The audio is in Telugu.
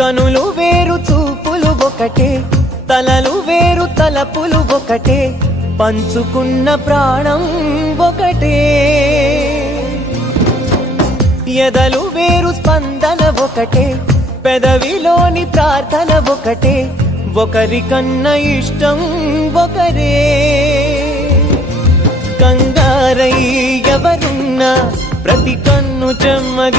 కనులు వేరు చూపులు ఒకటే, తలలు వేరు తలపులు ఒకటే, పంచుకున్న ప్రాణం ఒకటే. ఎదలు వేరు స్పందన ఒకటే, పెదవిలోని ప్రార్థన ఒకటే, ఒకరికన్నా ఇష్టం ఒకరే. కంగారై ఎవరున్నా ప్రతి కన్ను చెమ్మగి